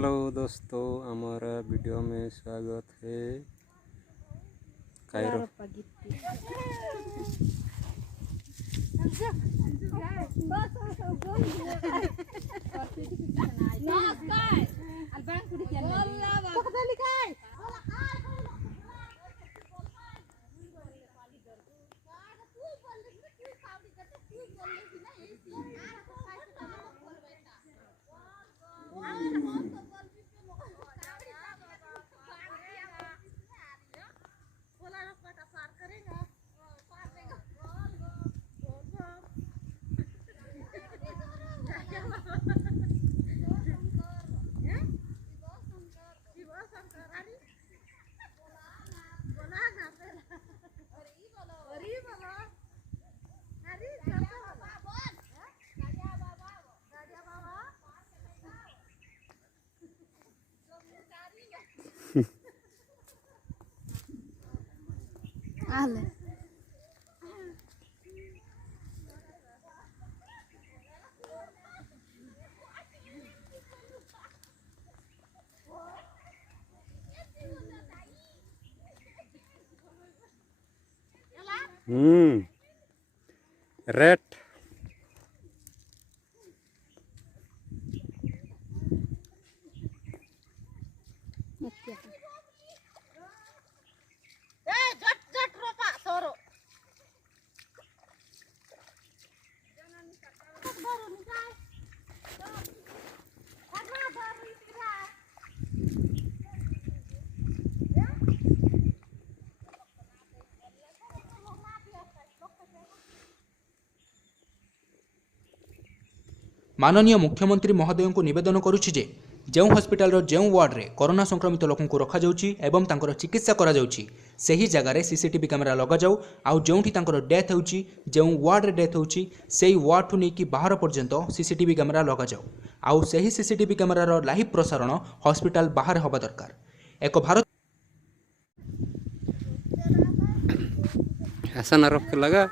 Hello दोस्तों, हमारा video में स्वागत है। कायरो आले रेट माननीय मुख्यमंत्री महोदय को निवेदन करुछि जे जो हॉस्पिटल जो वार्ड रे कोरोना संक्रमित लोक को रखा जाउछि एवं तांकर चिकित्सा करा जाउछि सही जगह रे सीसीटीवी कैमेरा लगा जाउ आउ जोंठी तांकर डेथ होउछि जो वार्ड रे डेथ होउछि सेही वार्ड ठु नेकी बाहर पर्यंत सीसीटीवी कैमेरा लगा जाउ आउ सही सीसीटीवी कैमेरा रो लाइव प्रसारण हॉस्पिटल बाहर होबा दरकार। एक भारत ऐसा न रख लगा।